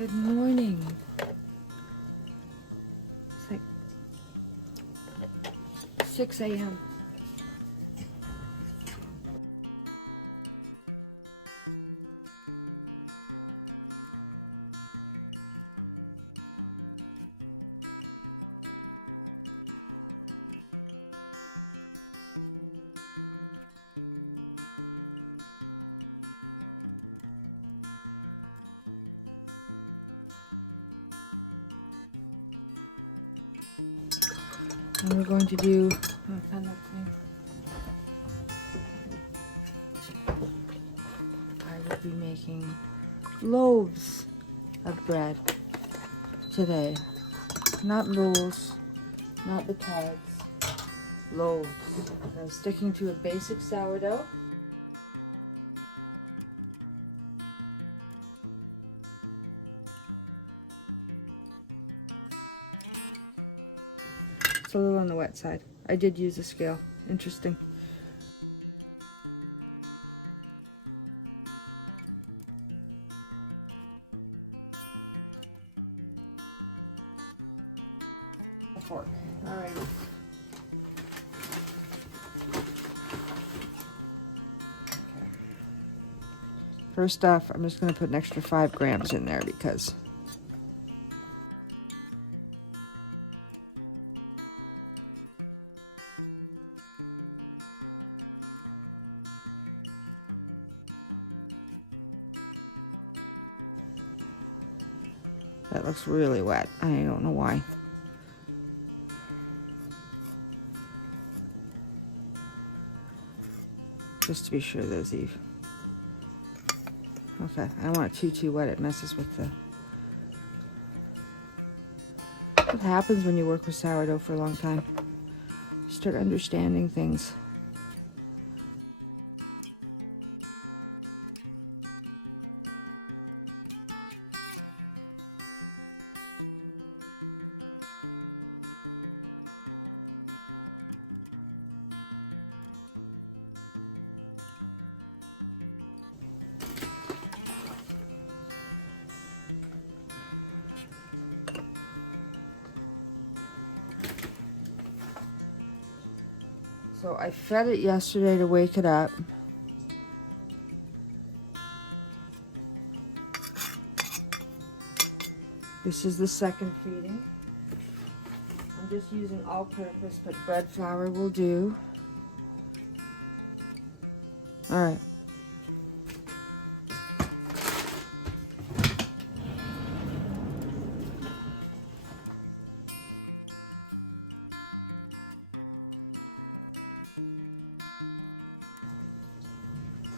Good morning. It's like 6 a.m. And we're going to do, I found that thing. I will be making loaves of bread today. Not rolls, not baguettes, loaves. I'm sticking to a basic sourdough. It's a little on the wet side. I did use a scale. Interesting. A fork. Alrighty. Okay. First off, I'm just going to put an extra 5 grams in there because that looks really wet. I don't know why. Just to be sure there's Eve. Okay, I don't want it too wet. It messes with the... What happens when you work with sourdough for a long time? You start understanding things. So I fed it yesterday to wake it up. This is the second feeding. I'm just using all-purpose, but bread flour will do. All right.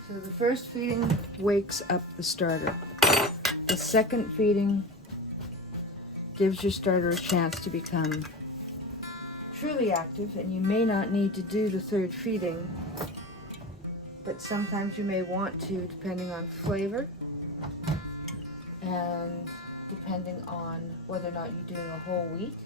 So the first feeding wakes up the starter. The second feeding gives your starter a chance to become truly active, and you may not need to do the third feeding, but sometimes you may want to, depending on flavor and depending on whether or not you're doing a whole wheat.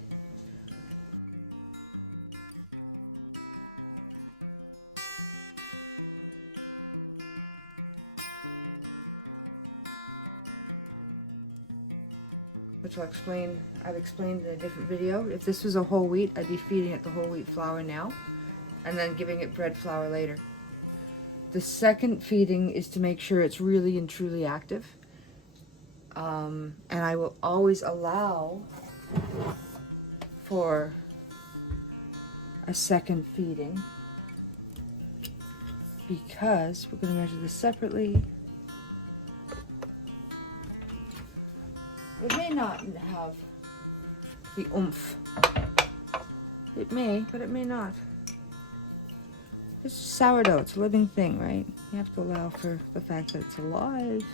Which I've explained in a different video. If this was a whole wheat, I'd be feeding it the whole wheat flour now and then giving it bread flour later. The second feeding is to make sure it's really and truly active. And I will always allow for a second feeding because we're going to measure this separately. It may not have the oomph. It may, but it may not. It's sourdough. It's a living thing, right? You have to allow for the fact that it's alive.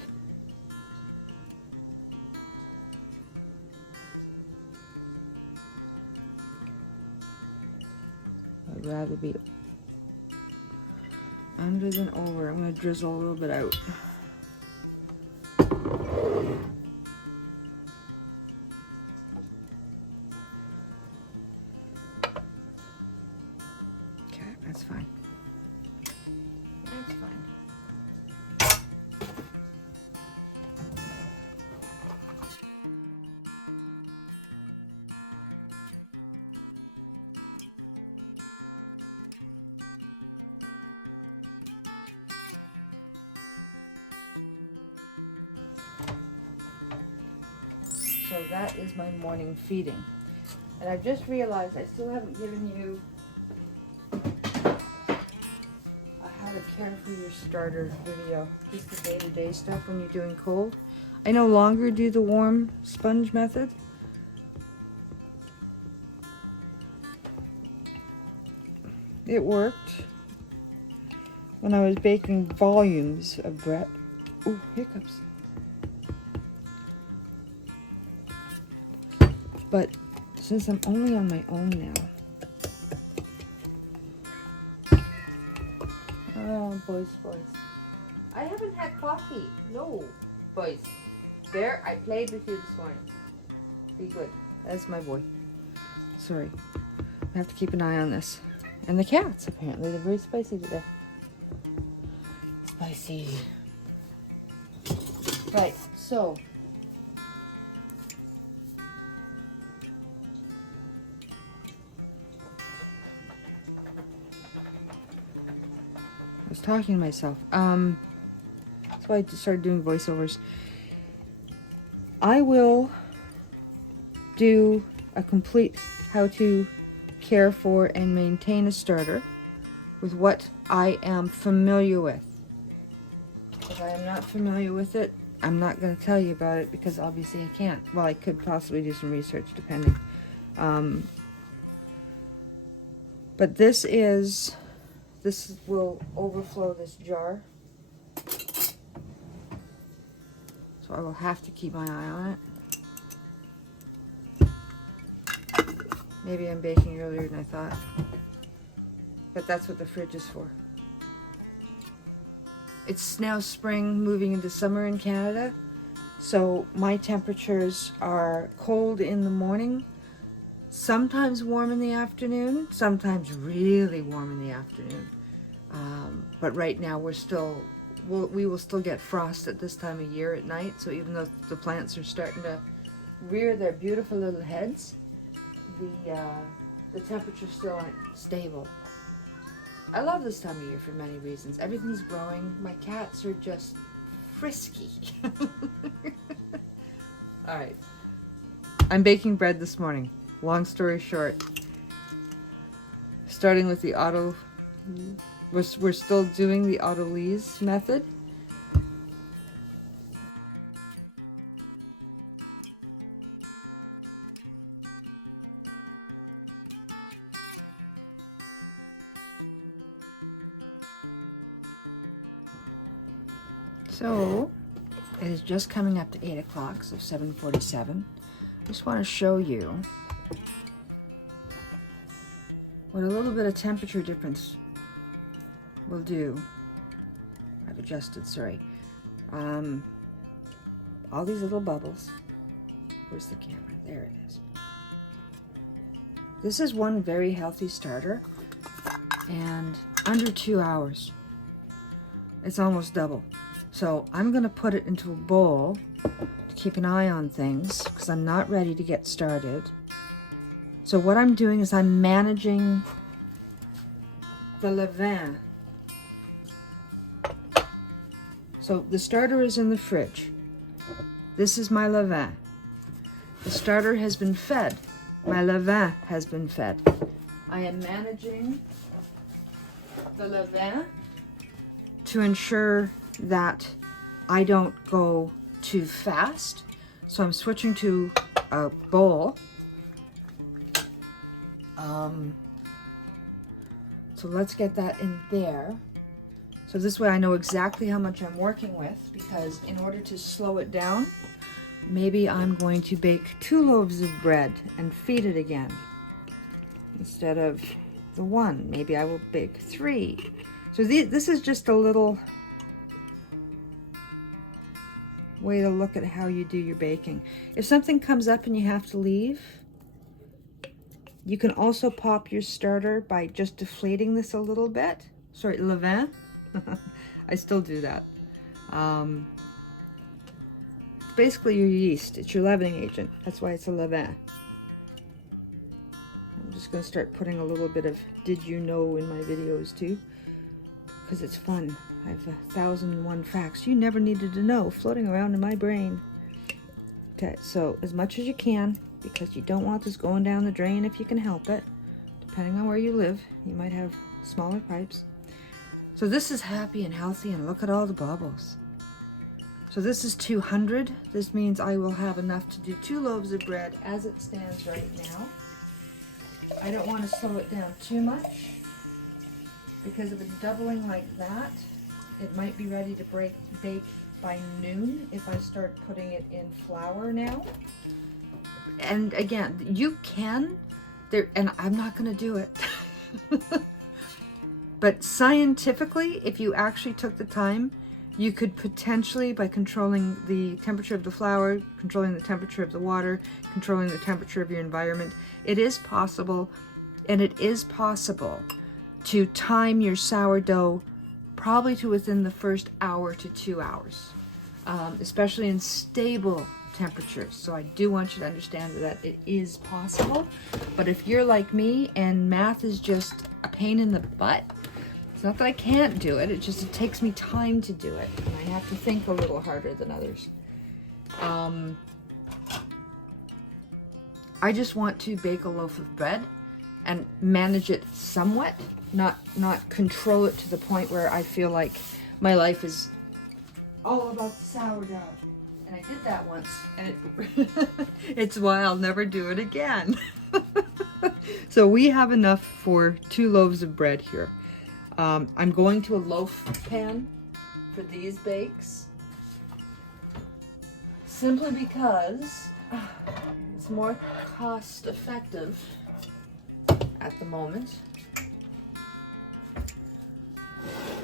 I'd rather be under than over. I'm going to drizzle a little bit out. That's fine. That's fine. So that is my morning feeding. And I've just realized I still haven't given you a how to care for your starter video. Just the day-to-day stuff when you're doing cold. I no longer do the warm sponge method. It worked when I was baking volumes of bread. Ooh, hiccups. But since I'm only on my own now. Oh, boys. I haven't had coffee. No, boys. There, I played with you this morning. Be good. That's my boy. Sorry. I have to keep an eye on this. And the cats, apparently. They're very spicy today. Spicy. Right, so. I was talking to myself. That's why I started doing voiceovers. I will do a complete how to care for and maintain a starter with what I am familiar with. If I am not familiar with it, I'm not going to tell you about it because obviously I can't. Well, I could possibly do some research depending. But this will overflow this jar. So I will have to keep my eye on it. Maybe I'm baking earlier than I thought. But that's what the fridge is for. It's now spring, moving into summer in Canada. So my temperatures are cold in the morning, sometimes warm in the afternoon, sometimes really warm in the afternoon. But right now we will still get frost at this time of year at night. So even though the plants are starting to rear their beautiful little heads, the temperatures still aren't stable. I love this time of year for many reasons. Everything's growing. My cats are just frisky. All right. I'm baking bread this morning. Long story short. Starting with the we're still doing the autolyse method. So, it is just coming up to 8 o'clock, so 7:47. I just want to show you what a little bit of temperature difference will do. I've adjusted, sorry. All these little bubbles. Where's the camera? There it is. This is one very healthy starter, and under 2 hours. It's almost double. So I'm going to put it into a bowl to keep an eye on things because I'm not ready to get started. So what I'm doing is I'm managing the levain. So the starter is in the fridge. This is my levain. The starter has been fed. My levain has been fed. I am managing the levain to ensure that I don't go too fast. So I'm switching to a bowl. So let's get that in there. So this way I know exactly how much I'm working with, because in order to slow it down, maybe I'm going to bake 2 loaves of bread and feed it again instead of the 1. Maybe I will bake 3. So this is just a little way to look at how you do your baking. If something comes up and you have to leave, you can also pop your starter by just deflating this a little bit. Sorry, levain. I still do that. It's basically your yeast. It's your leavening agent. That's why it's a levain. I'm just going to start putting a little bit of did you know in my videos too, because it's fun. I have 1,001 facts you never needed to know floating around in my brain. Okay, so as much as you can, because you don't want this going down the drain if you can help it. Depending on where you live, you might have smaller pipes. So this is happy and healthy, and look at all the bubbles. So this is 200. This means I will have enough to do 2 loaves of bread as it stands right now. I don't want to slow it down too much, because if it's doubling like that, it might be ready to bake by noon if I start putting it in flour now. And again, you can, and I'm not going to do it. But scientifically, if you actually took the time, you could potentially, by controlling the temperature of the flour, controlling the temperature of the water, controlling the temperature of your environment, it is possible, and it is possible to time your sourdough probably to within the first hour to 2 hours, especially in stable temperatures. So I do want you to understand that it is possible. But if you're like me and math is just a pain in the butt, it's not that I can't do it, it takes me time to do it. And I have to think a little harder than others. I just want to bake a loaf of bread and manage it somewhat, not control it to the point where I feel like my life is all about the sourdough. And I did that once, and it's why I'll never do it again. So we have enough for 2 loaves of bread here. I'm going to a loaf pan for these bakes, simply because it's more cost effective at the moment.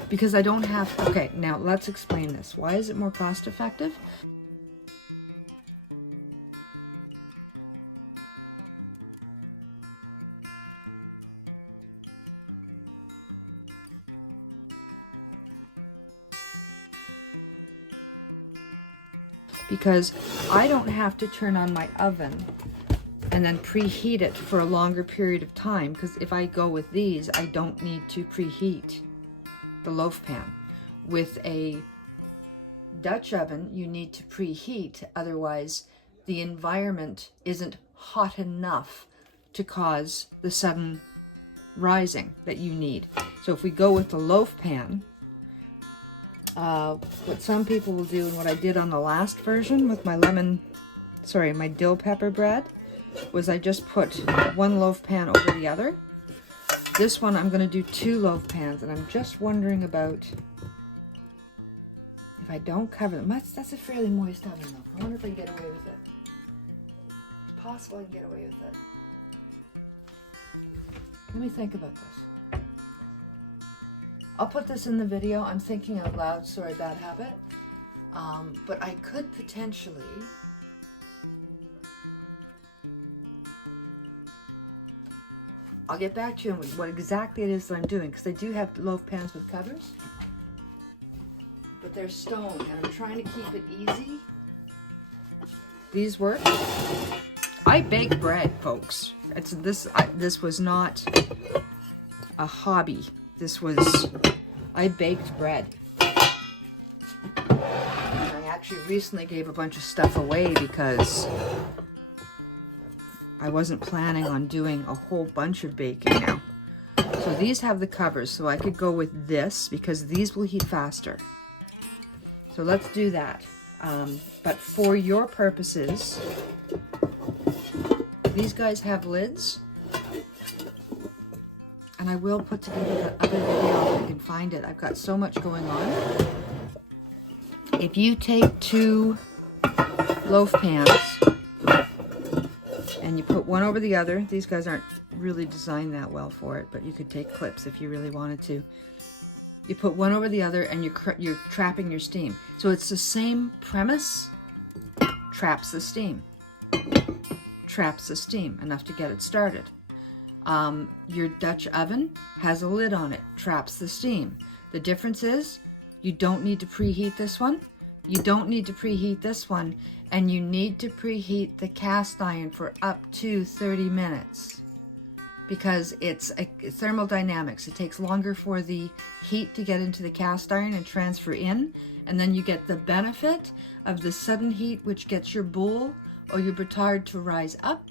Because I don't have, okay, now let's explain this. Why is it more cost effective? Because I don't have to turn on my oven and then preheat it for a longer period of time, because if I go with these, I don't need to preheat the loaf pan. With a Dutch oven, you need to preheat, otherwise the environment isn't hot enough to cause the sudden rising that you need. So if we go with the loaf pan, what some people will do, and what I did on the last version with my my dill pepper bread, was I just put 1 loaf pan over the other. This one I'm going to do 2 loaf pans, and I'm just wondering about if I don't cover them. That's a fairly moist oven though. I wonder if I can get away with it. It's possible I can get away with it. Let me think about this. I'll put this in the video. I'm thinking out loud, sorry, bad habit. But I could potentially I'll get back to you on what exactly it is that I'm doing, because I do have loaf pans with covers, but they're stone, and I'm trying to keep it easy. These work. I bake bread, folks. This was not a hobby. I baked bread. And I actually recently gave a bunch of stuff away because I wasn't planning on doing a whole bunch of baking now. So these have the covers, so I could go with this because these will heat faster. So let's do that. But for your purposes, these guys have lids. And I will put together that other video if I can find it. I've got so much going on. If you take 2 loaf pans and you put one over the other, these guys aren't really designed that well for it, but you could take clips if you really wanted to. You put one over the other and you're trapping your steam. So it's the same premise. Traps the steam. Traps the steam enough to get it started. Your Dutch oven has a lid on it, traps the steam. The difference is you don't need to preheat this one, you don't need to preheat this one, and you need to preheat the cast iron for up to 30 minutes because it's thermodynamics. It takes longer for the heat to get into the cast iron and transfer in, and then you get the benefit of the sudden heat, which gets your bowl or your batard to rise up,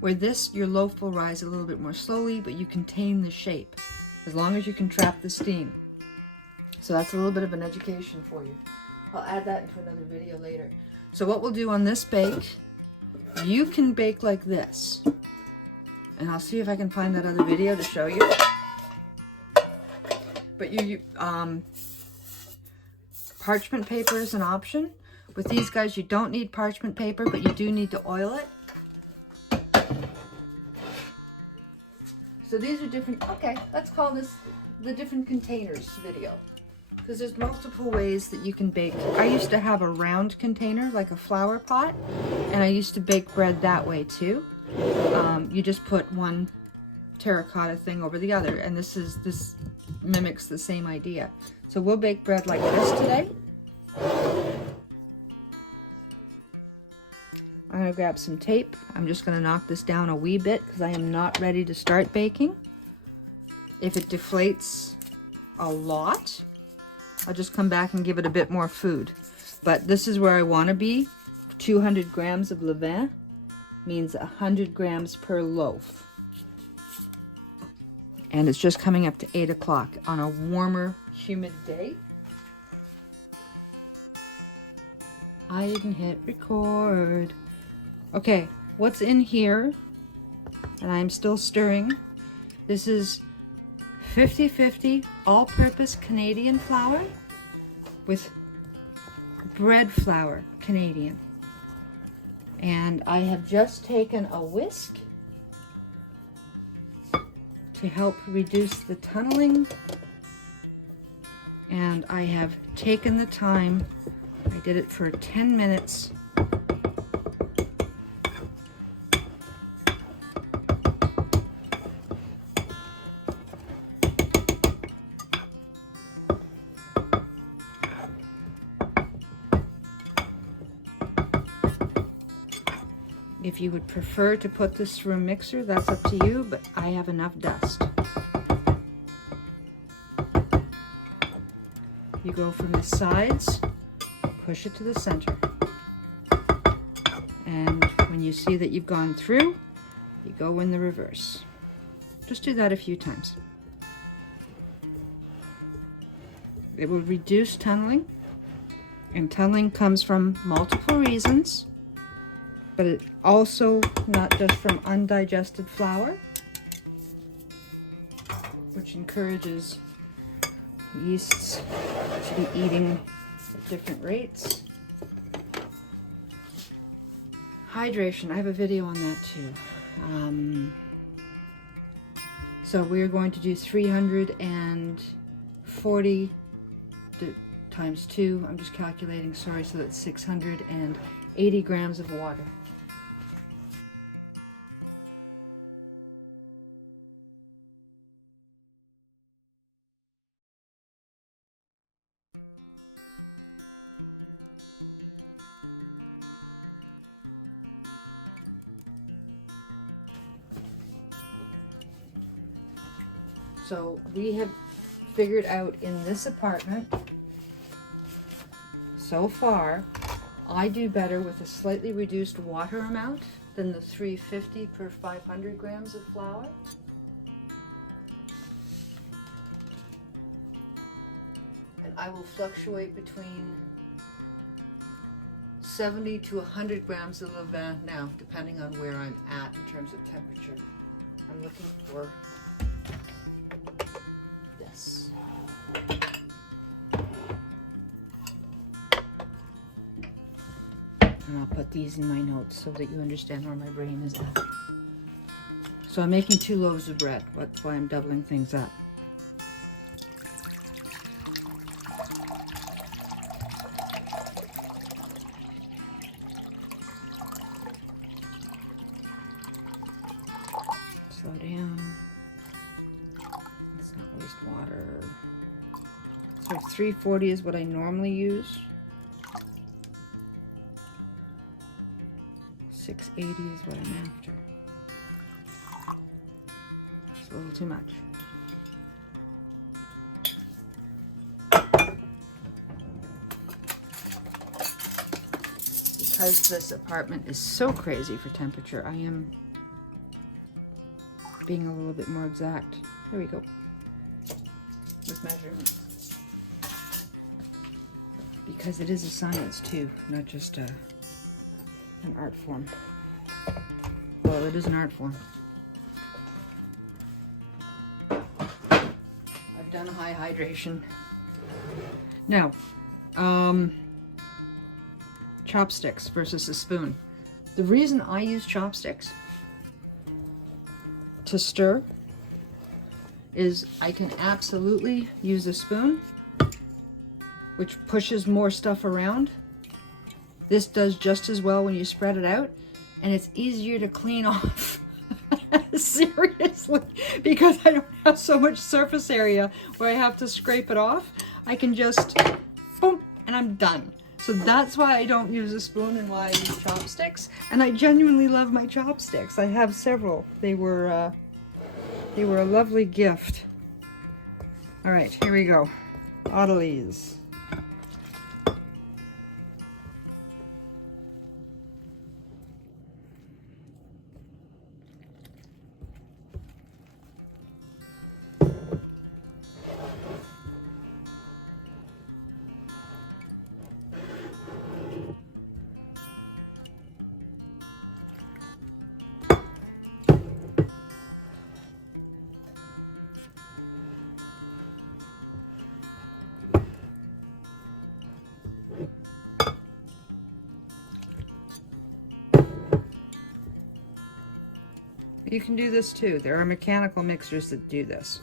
where this, your loaf will rise a little bit more slowly, but you contain the shape, as long as you can trap the steam. So that's a little bit of an education for you. I'll add that into another video later. So what we'll do on this bake, you can bake like this. And I'll see if I can find that other video to show you. But parchment paper is an option. With these guys, you don't need parchment paper, but you do need to oil it. So these are different, okay, let's call this the different containers video. Because there's multiple ways that you can bake. I used to have a round container, like a flower pot, and I used to bake bread that way too. You just put one terracotta thing over the other, and this mimics the same idea. So we'll bake bread like this today. I'm going to grab some tape. I'm just going to knock this down a wee bit because I am not ready to start baking. If it deflates a lot, I'll just come back and give it a bit more food. But this is where I want to be. 200 grams of Levain means 100 grams per loaf. And it's just coming up to 8 o'clock on a warmer, humid day. I didn't hit record. Okay, what's in here, and I'm still stirring, this is 50-50 all-purpose Canadian flour with bread flour, Canadian. And I have just taken a whisk to help reduce the tunneling, and I have taken the time, I did it for 10 minutes. If you would prefer to put this through a mixer, that's up to you, but I have enough dust. You go from the sides, push it to the center. And when you see that you've gone through, you go in the reverse. Just do that a few times. It will reduce tunneling, and tunneling comes from multiple reasons. But it also not just from undigested flour, which encourages yeasts to be eating at different rates. Hydration, I have a video on that too. So we're going to do 340 times 2. I'm just calculating, sorry, so that's 680 grams of water. So we have figured out in this apartment, so far, I do better with a slightly reduced water amount than the 350 per 500 grams of flour. And I will fluctuate between 70 to 100 grams of Levain now, depending on where I'm at in terms of temperature. I'm looking for this. And I'll put these in my notes so that you understand where my brain is at. So I'm making 2 loaves of bread. That's why I'm doubling things up. Slow down. Let's not waste water. So 340 is what I normally use. 680 is what I'm after. It's a little too much. because this apartment is so crazy for temperature, I am being a little bit more exact. There we go. With measurements. Because it is a science too, not just an art form. Well, it is an art form. I've done high hydration. Now, chopsticks versus a spoon. The reason I use chopsticks to stir is I can absolutely use a spoon, which pushes more stuff around. This does just as well when you spread it out, and it's easier to clean off. Seriously, because I don't have so much surface area where I have to scrape it off. I can just boom, and I'm done. So that's why I don't use a spoon and why I use chopsticks. And I genuinely love my chopsticks. I have several. They were a lovely gift. All right, here we go. Oddities. You can do this too. There are mechanical mixers that do this.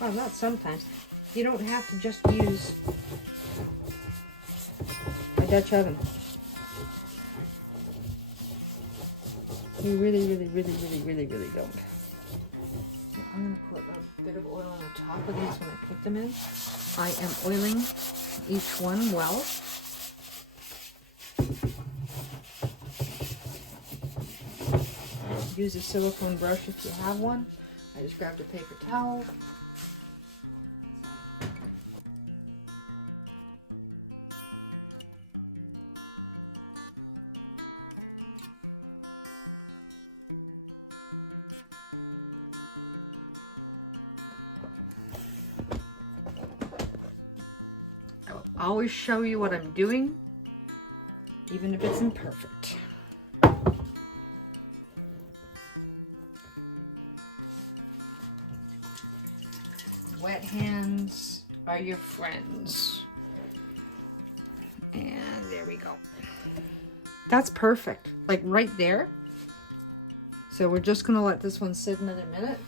Well, not sometimes. You don't have to just use a Dutch oven. You really don't. So I'm going to put a bit of oil on the top of these when I put them in. I am oiling each one well. Use a silicone brush if you have one. I just grabbed a paper towel. I will always show you what I'm doing, even if it's imperfect. Wet hands are your friends. And there we go. That's perfect, like right there. So we're just gonna let this one sit another minute.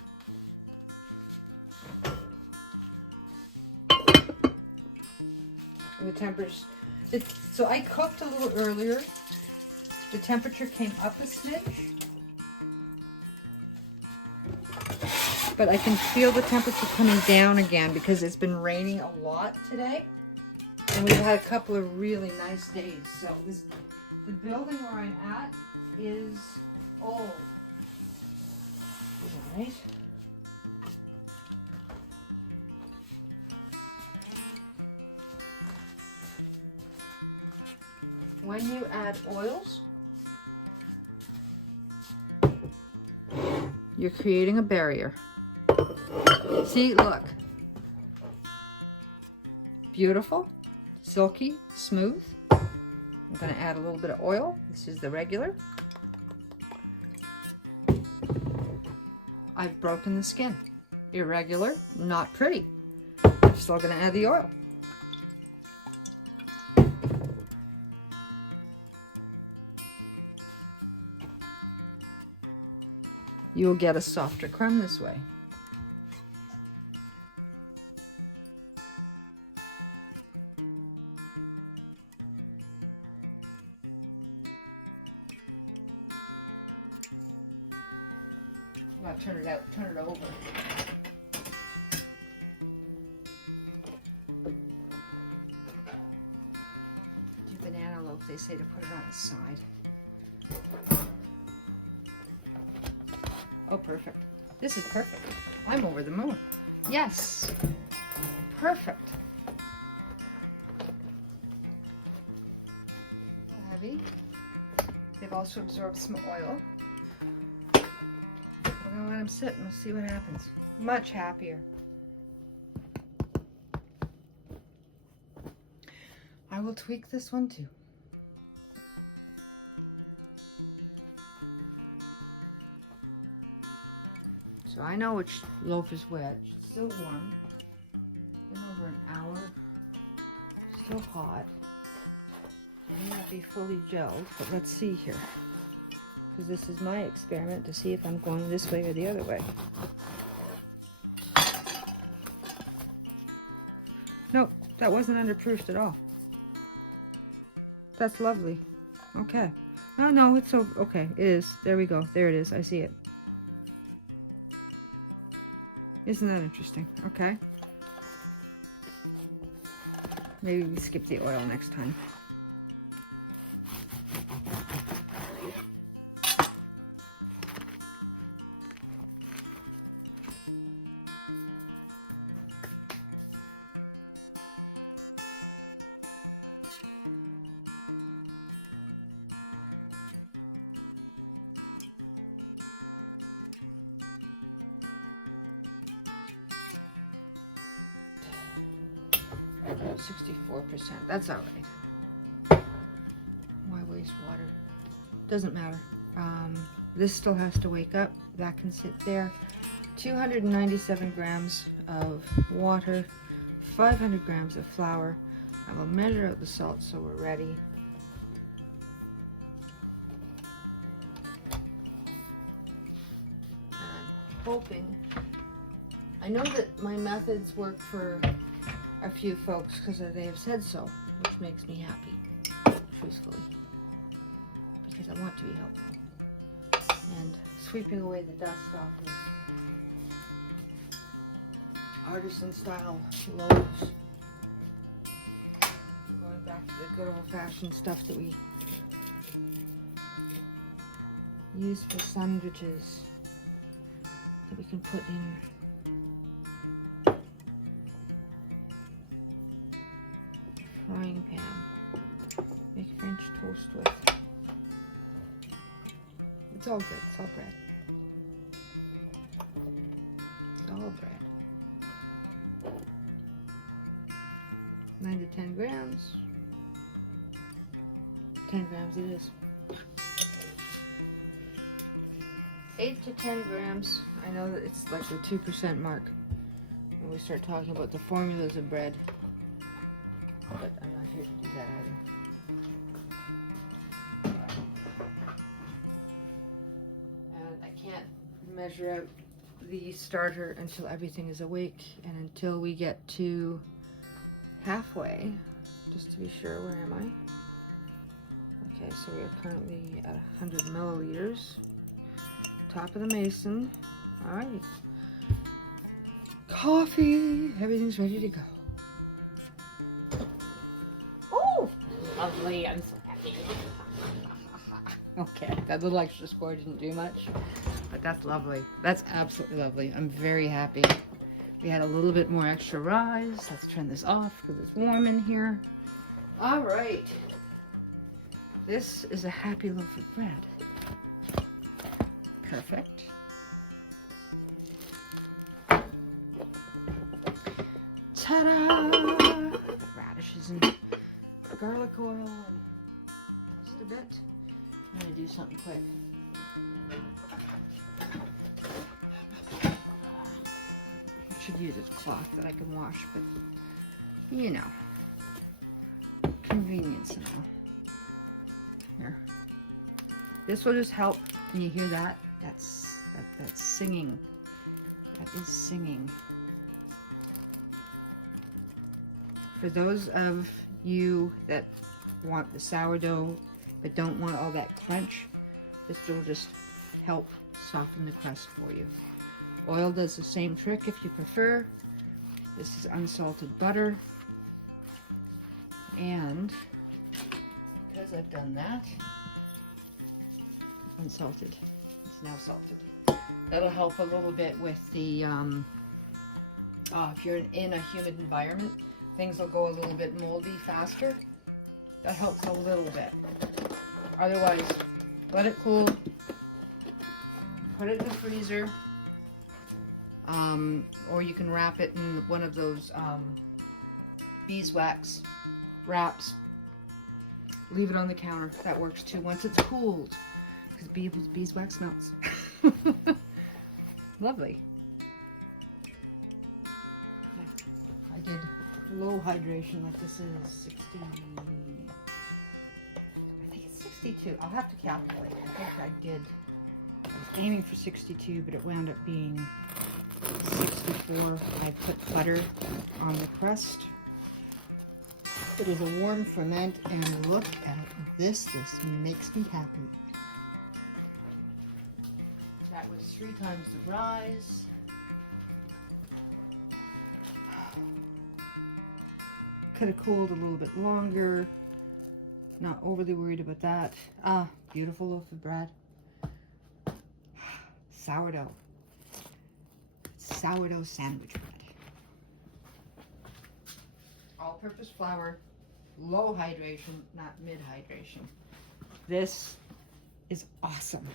And the temperature's, so I cooked a little earlier. The temperature came up a smidge. But I can feel the temperature coming down again because it's been raining a lot today. And we've had a couple of really nice days. So the building where I'm at is old. Right? When you add oils, you're creating a barrier. See, look. Beautiful, silky, smooth. I'm going to add a little bit of oil. This is the regular. I've broken the skin. Irregular, not pretty. I'm still going to add the oil. You'll get a softer crumb this way. Well, turn it out, turn it over. Do banana loaf, they say to put it on its side. Oh, perfect. This is perfect. I'm over the moon. Yes. Perfect. Heavy. They've also absorbed some oil. We're going to let them sit and we'll see what happens. Much happier. I will tweak this one too. So I know which loaf is which. It's still warm. Been over an hour. Still hot. It may not be fully gelled, but let's see here. Because this is my experiment to see if I'm going this way or the other way. Nope, that wasn't underproofed at all. That's lovely. Okay. No, it's so okay. It is. There we go. There it is. I see it. Isn't that interesting? Okay. Maybe we skip the oil next time. About 64%. That's all right. Why waste water? Doesn't matter. This still has to wake up. That can sit there. 297 grams of water, 500 grams of flour. I will measure out the salt so we're ready. And I'm hoping, I know that my methods work for a few folks because they have said so, which makes me happy, truthfully, because I want to be helpful. And sweeping away the dust off of artisan style loaves. Going back to the good old fashioned stuff that we use for sandwiches that we can put in frying pan, make French toast with. It's all good, it's all bread. It's all bread. 9 to 10 grams. 10 grams it is. 8 to 10 grams. I know that it's like the 2% mark when we start talking about the formulas of bread. But I'm not here to do that either. measure out the starter until everything is awake and until we get to halfway, just to be sure. Where am I? Okay, so we are currently at 100 milliliters. Top of the mason. All right. Coffee. Everything's ready to go. Oh, lovely. I'm so happy. Okay, that little extra score didn't do much, but that's lovely. That's absolutely lovely. I'm very happy. We had a little bit more extra rise. Let's turn this off because it's warm in here. All right. This is a happy loaf of bread. Perfect. Ta-da! Radishes and garlic oil and just a bit. I'm gonna do something quick. I should use a cloth that I can wash, but you know, convenience and all. Here. This will just help. Can you hear that? That's singing. That is singing. For those of you that want the sourdough but don't want all that crunch, this will just help soften the crust for you. Oil does the same trick if you prefer. This is unsalted butter. And because I've done that, unsalted, it's now salted. That'll help a little bit with the, if you're in a humid environment, things will go a little bit moldy faster. That helps a little bit. Otherwise, let it cool, put it in the freezer, or you can wrap it in one of those beeswax wraps. Leave it on the counter. That works too once it's cooled, because beeswax melts. Lovely. I did low hydration, like this is 60. I think it's 62. I'll have to calculate. I think I did. I was aiming for 62, but it wound up being 64. I put butter on the crust. It is a warm ferment, and look at this. This makes me happy. That was 3 times the rise. Could have cooled a little bit longer. Not overly worried about that. Ah, beautiful loaf of bread. Sourdough. Sourdough sandwich bread. All-purpose flour, low hydration, not mid hydration. This is awesome.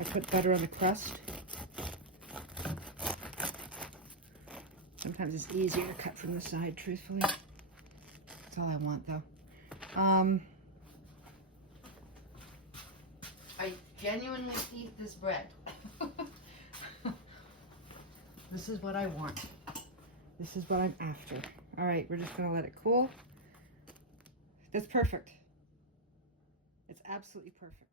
I put butter on the crust. Sometimes it's easier to cut from the side, truthfully. That's all I want, though. I genuinely eat this bread. This is what I want. This is what I'm after. All right, we're just gonna let it cool. That's perfect. It's absolutely perfect.